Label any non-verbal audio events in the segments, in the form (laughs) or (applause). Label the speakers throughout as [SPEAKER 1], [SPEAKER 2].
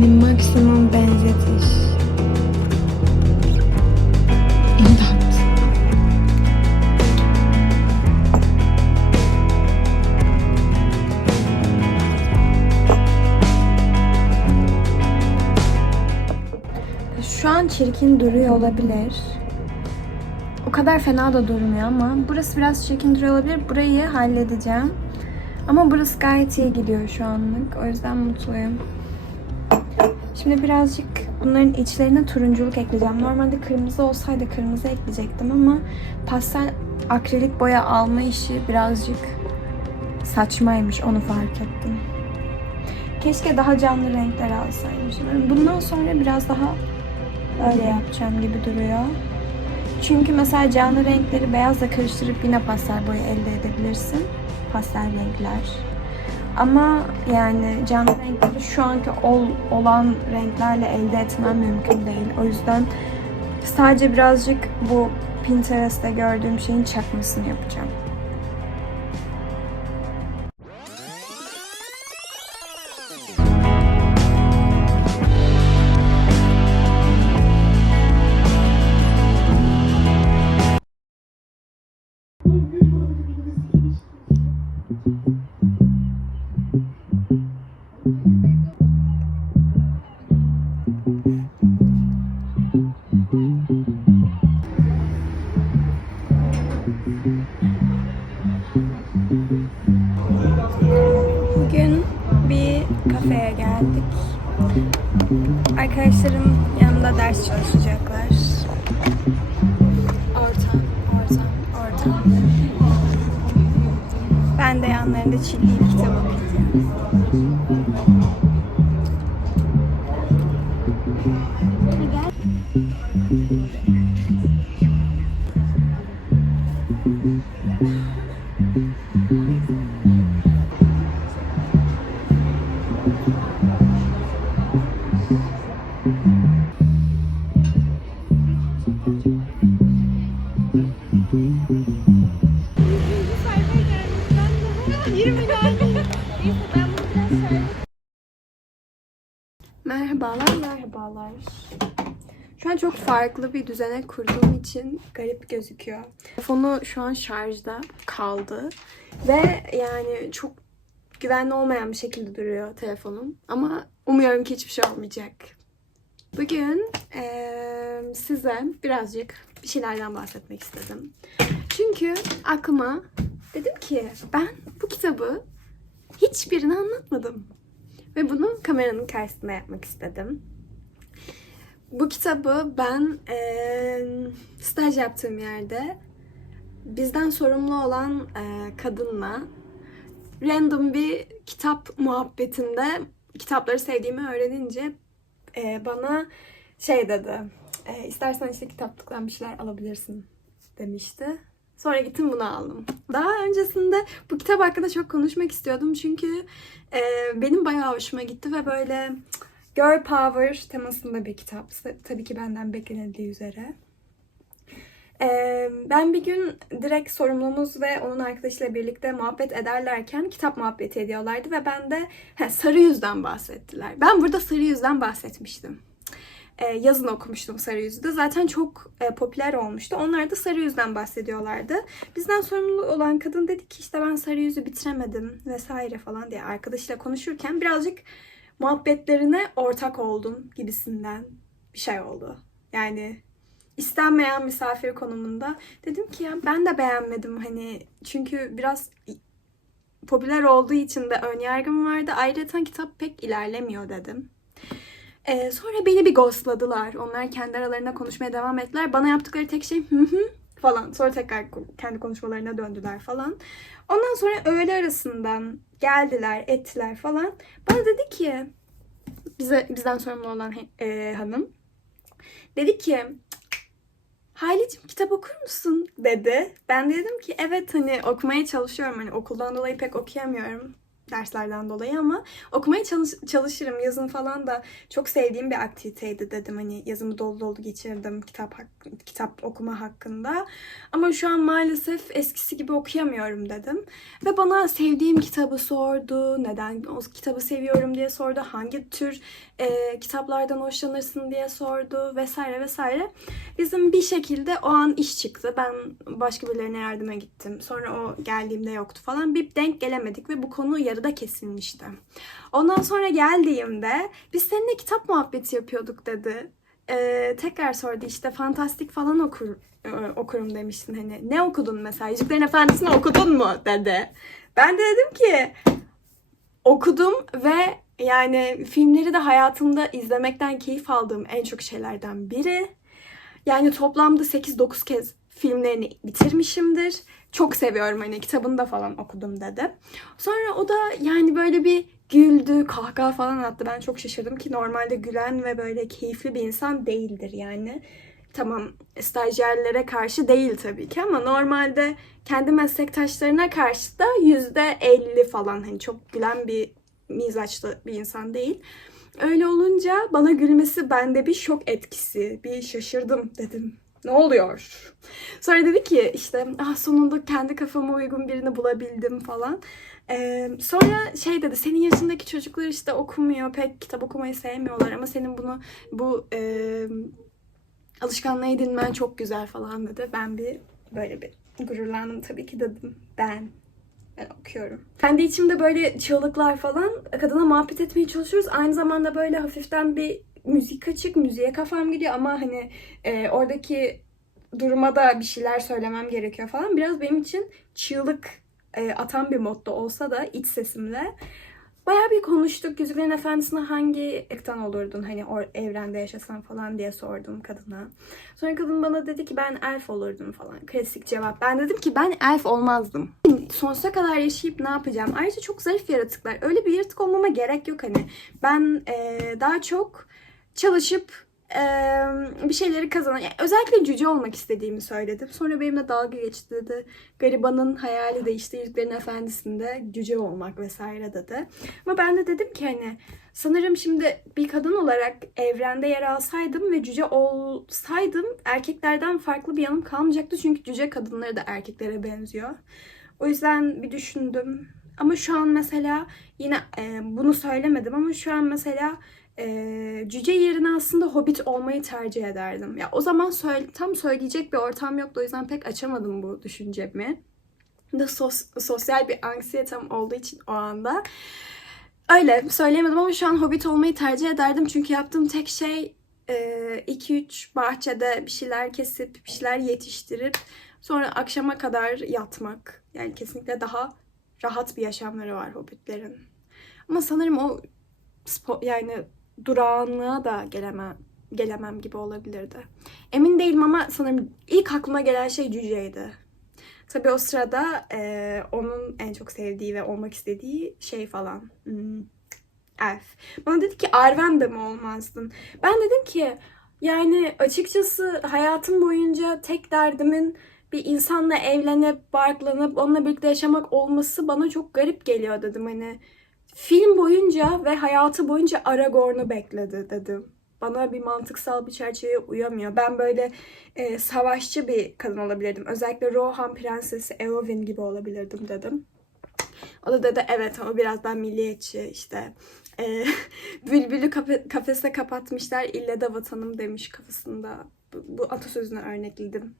[SPEAKER 1] Yani maksimum benzetiş. İmdat. Şu an çirkin duruyor olabilir. O kadar fena da durmuyor ama burası biraz çirkin duruyor olabilir. Burayı halledeceğim. Ama burası gayet iyi gidiyor şu anlık. O yüzden mutluyum. Şimdi birazcık bunların içlerine turunculuk ekleyeceğim. Normalde kırmızı olsaydı kırmızı ekleyecektim ama pastel akrilik boya alma işi birazcık saçmaymış. Onu fark ettim. Keşke daha canlı renkler alsaymışım. Bundan sonra biraz daha öyle yapacağım gibi duruyor. Çünkü mesela canlı renkleri beyazla karıştırıp yine pastel boya elde edebilirsin. Pastel renkler. Ama yani canlı renkleri şu anki ol, olan renklerle elde etmem mümkün değil. O yüzden sadece birazcık bu Pinterest'te gördüğüm şeyin çakmasını yapacağım. Arkadaşlarım yanımda ders çalışacaklar. Ortam, ortam, ortam. Ben de yanlarında çilleyip kitap okuyacağım. Merhabalar, merhabalar. Şu an çok farklı bir düzene kurduğum için garip gözüküyor. Telefonu şu an şarjda kaldı. Ve yani çok güvenli olmayan bir şekilde duruyor telefonum. Ama umuyorum ki hiçbir şey olmayacak. Bugün eee, size birazcık bir şeylerden bahsetmek istedim. Çünkü aklıma dedim ki ben bu kitabı hiçbirini anlatmadım. Ve bunu kameranın karşısında yapmak istedim. Bu kitabı ben eee, staj yaptığım yerde bizden sorumlu olan eee, kadınla random bir kitap muhabbetinde kitapları sevdiğimi öğrenince eee, bana şey dedi. eee, istersen işte kitaplıktan bir şeyler alabilirsin demişti. Sonra gittim bunu aldım. Daha öncesinde bu kitap hakkında çok konuşmak istiyordum çünkü e, benim bayağı hoşuma gitti ve böyle girl power temasında bir kitap. Tabii ki benden beklenildiği üzere. Ben bir gün direkt sorumlumuz ve onun arkadaşıyla birlikte muhabbet ederlerken kitap muhabbeti ediyorlardı ve ben de he, Sarı Yüz'den bahsettiler. Ben burada Sarı Yüz'den bahsetmiştim. Yazın okumuştum Sarı Yüz'de. Zaten çok e, popüler olmuştu. Onlar da Sarı Yüz'den bahsediyorlardı. Bizden sorumlu olan kadın dedi ki işte ben Sarı Yüz'ü bitiremedim vesaire falan diye arkadaşıyla konuşurken birazcık muhabbetlerine ortak oldum gibisinden bir şey oldu. Yani istenmeyen misafir konumunda dedim ki ya ben de beğenmedim hani çünkü biraz popüler olduğu için de önyargım vardı. Ayrıca kitap pek ilerlemiyor dedim. Ee, sonra beni bir ghostladılar. Onlar kendi aralarında konuşmaya devam ettiler. Bana yaptıkları tek şey hı hı falan. Sonra tekrar kendi konuşmalarına döndüler falan. Ondan sonra öğle arasından geldiler, ettiler falan. Bana dedi ki bize bizden sorumlu olan e, hanım dedi ki Haylicim kitap okur musun? dedi. Ben de dedim ki evet hani okumaya çalışıyorum. Hani okuldan dolayı pek okuyamıyorum derslerden dolayı ama okumaya çalış çalışırım. Yazın falan da çok sevdiğim bir aktiviteydi dedim. Hani yazımı dolu dolu geçirdim kitap kitap okuma hakkında. Ama şu an maalesef eskisi gibi okuyamıyorum dedim. Ve bana sevdiğim kitabı sordu. Neden o kitabı seviyorum diye sordu. Hangi tür e, kitaplardan hoşlanırsın diye sordu vesaire vesaire. Bizim bir şekilde o an iş çıktı. Ben başka birilerine yardıma gittim. Sonra o geldiğimde yoktu falan. Bir denk gelemedik ve bu konu yarıda kesilmişti. Ondan sonra geldiğimde biz seninle kitap muhabbeti yapıyorduk dedi. e, tekrar sordu işte fantastik falan okur e, okurum demiştin hani. Ne okudun mesela? Yüzüklerin Efendisi'ni okudun mu dedi. Ben de dedim ki okudum ve yani filmleri de hayatımda izlemekten keyif aldığım en çok şeylerden biri. Yani toplamda 8-9 kez filmlerini bitirmişimdir. Çok seviyorum hani kitabını da falan okudum dedi. Sonra o da yani böyle bir güldü, kahkaha falan attı. Ben çok şaşırdım ki normalde gülen ve böyle keyifli bir insan değildir yani. Tamam stajyerlere karşı değil tabii ki ama normalde kendi meslektaşlarına karşı da yüzde elli falan hani çok gülen bir mizaçlı bir insan değil. Öyle olunca bana gülmesi bende bir şok etkisi. Bir şaşırdım dedim. Ne oluyor? Sonra dedi ki işte ah sonunda kendi kafama uygun birini bulabildim falan. Ee, sonra şey dedi senin yaşındaki çocuklar işte okumuyor pek kitap okumayı sevmiyorlar ama senin bunu bu e, alışkanlığı edinmen çok güzel falan dedi. Ben bir böyle bir gururlandım tabii ki dedim ben ben okuyorum. Kendi içimde böyle çığlıklar falan kadına muhabbet etmeye çalışıyoruz. Aynı zamanda böyle hafiften bir müzik açık, müziğe kafam gidiyor ama hani e, oradaki duruma da bir şeyler söylemem gerekiyor falan. Biraz benim için çığlık e, atan bir modda olsa da iç sesimle Bayağı bir konuştuk. Yüzüklerin Efendisi'ne hangi ektan olurdun? Hani o evrende yaşasan falan diye sordum kadına. Sonra kadın bana dedi ki ben elf olurdum falan. Klasik cevap. Ben dedim ki ben elf olmazdım. Sonsuza kadar yaşayıp ne yapacağım? Ayrıca çok zarif yaratıklar. Öyle bir yaratık olmama gerek yok hani. Ben eee, daha çok çalışıp eee, bir şeyleri kazanan, yani özellikle cüce olmak istediğimi söyledim. Sonra benimle dalga geçti dedi. Garibanın hayali de işte Yüzüklerin Efendisi'nde cüce olmak vesaire dedi. Ama ben de dedim ki hani sanırım şimdi bir kadın olarak evrende yer alsaydım ve cüce olsaydım erkeklerden farklı bir yanım kalmayacaktı. Çünkü cüce kadınları da erkeklere benziyor. O yüzden bir düşündüm. Ama şu an mesela yine e, bunu söylemedim ama şu an mesela e, cüce yerine aslında hobbit olmayı tercih ederdim. Ya o zaman söyle, tam söyleyecek bir ortam yoktu o yüzden pek açamadım bu düşüncemi. Da sos, sosyal bir anksiyetem olduğu için o anda. Öyle söyleyemedim ama şu an hobbit olmayı tercih ederdim. Çünkü yaptığım tek şey 2-3 bahçede bir şeyler kesip, bir şeyler yetiştirip sonra akşama kadar yatmak. Yani kesinlikle daha rahat bir yaşamları var hobbitlerin. Ama sanırım o yani durağanlığa da gelemem gelemem gibi olabilirdi. Emin değilim ama sanırım ilk aklıma gelen şey cüceydi. Tabii o sırada e, onun en çok sevdiği ve olmak istediği şey falan. Hmm, elf. Bana dedi ki Arwen de mi olmazdın? Ben dedim ki yani açıkçası hayatım boyunca tek derdimin bir insanla evlenip, barklanıp, onunla birlikte yaşamak olması bana çok garip geliyor dedim. Hani film boyunca ve hayatı boyunca Aragorn'u bekledi dedim. Bana bir mantıksal bir çerçeveye uyamıyor. Ben böyle e, savaşçı bir kadın olabilirdim. Özellikle Rohan Prensesi Eowyn gibi olabilirdim dedim. O da dedi evet ama biraz ben milliyetçi işte. E, (laughs) bülbülü kafe, kafese kapatmışlar ille de vatanım demiş kafasında. Bu, bu atasözünü örnekledim.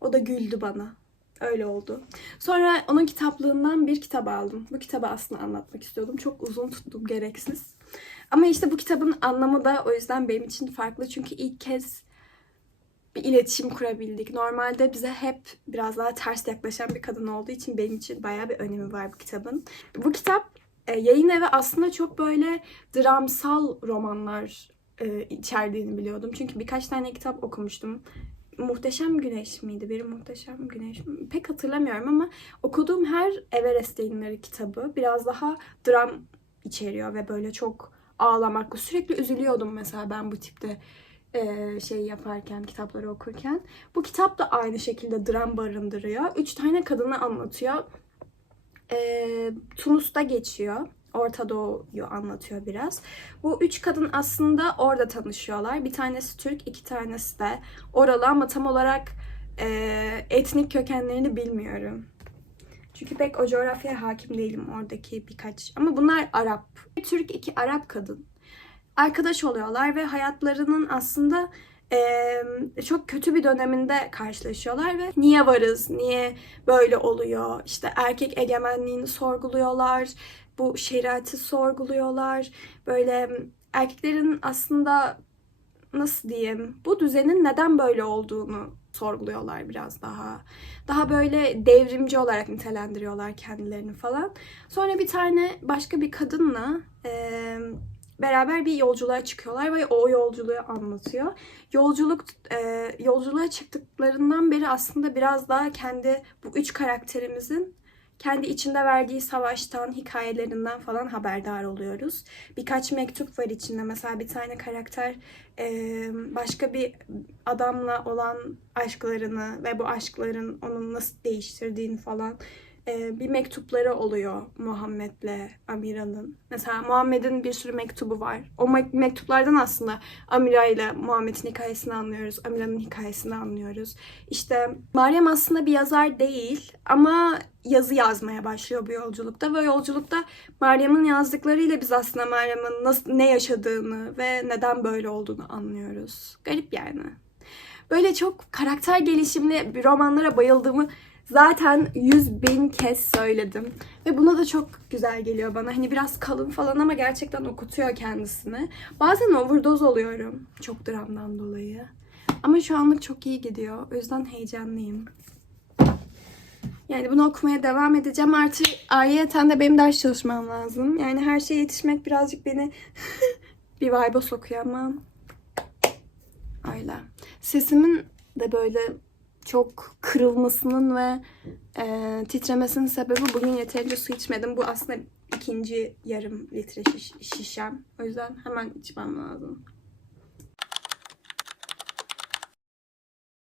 [SPEAKER 1] O da güldü bana. Öyle oldu. Sonra onun kitaplığından bir kitap aldım. Bu kitabı aslında anlatmak istiyordum. Çok uzun tuttum gereksiz. Ama işte bu kitabın anlamı da o yüzden benim için farklı. Çünkü ilk kez bir iletişim kurabildik. Normalde bize hep biraz daha ters yaklaşan bir kadın olduğu için benim için bayağı bir önemi var bu kitabın. Bu kitap e, yayın evi aslında çok böyle dramsal romanlar e, içerdiğini biliyordum. Çünkü birkaç tane kitap okumuştum. Muhteşem Güneş miydi? Bir Muhteşem Güneş mi? Pek hatırlamıyorum ama okuduğum her Everest yayınları kitabı biraz daha dram içeriyor ve böyle çok ağlamaklı. Sürekli üzülüyordum mesela ben bu tipte e, şey yaparken, kitapları okurken. Bu kitap da aynı şekilde dram barındırıyor. Üç tane kadını anlatıyor. E, Tunus'ta geçiyor. Orta Doğu'yu anlatıyor biraz. Bu üç kadın aslında orada tanışıyorlar. Bir tanesi Türk, iki tanesi de oralı ama tam olarak e, etnik kökenlerini bilmiyorum. Çünkü pek o coğrafyaya hakim değilim oradaki birkaç. Ama bunlar Arap. Türk, iki Arap kadın. Arkadaş oluyorlar ve hayatlarının aslında eee, çok kötü bir döneminde karşılaşıyorlar ve niye varız, niye böyle oluyor, işte erkek egemenliğini sorguluyorlar, bu şeriatı sorguluyorlar, böyle erkeklerin aslında nasıl diyeyim bu düzenin neden böyle olduğunu sorguluyorlar biraz daha. Daha böyle devrimci olarak nitelendiriyorlar kendilerini falan. Sonra bir tane başka bir kadınla eee, beraber bir yolculuğa çıkıyorlar ve o yolculuğu anlatıyor. Yolculuk eee, yolculuğa çıktıklarından beri aslında biraz daha kendi bu üç karakterimizin kendi içinde verdiği savaştan, hikayelerinden falan haberdar oluyoruz. Birkaç mektup var içinde. Mesela bir tane karakter başka bir adamla olan aşklarını ve bu aşkların onun nasıl değiştirdiğini falan eee, bir mektupları oluyor Muhammed'le Amira'nın. Mesela Muhammed'in bir sürü mektubu var. O me- mektuplardan aslında Amira ile Muhammed'in hikayesini anlıyoruz. Amira'nın hikayesini anlıyoruz. İşte Meryem aslında bir yazar değil ama yazı yazmaya başlıyor bu yolculukta ve yolculukta Meryem'in yazdıklarıyla biz aslında Meryem'in nasıl ne yaşadığını ve neden böyle olduğunu anlıyoruz. Garip yani. Böyle çok karakter gelişimli bir romanlara bayıldığımı zaten yüz bin kez söyledim. Ve buna da çok güzel geliyor bana. Hani biraz kalın falan ama gerçekten okutuyor kendisini. Bazen overdose oluyorum. Çok dramdan dolayı. Ama şu anlık çok iyi gidiyor. O yüzden heyecanlıyım. Yani bunu okumaya devam edeceğim. Artı ayrıyeten de benim ders çalışmam lazım. Yani her şeye yetişmek birazcık beni (laughs) bir vibe'a sokuyor ama öyle. Sesimin de böyle çok kırılmasının ve e, titremesinin sebebi bugün yeterince su içmedim. Bu aslında ikinci yarım litre şiş- şişem. O yüzden hemen içmem lazım.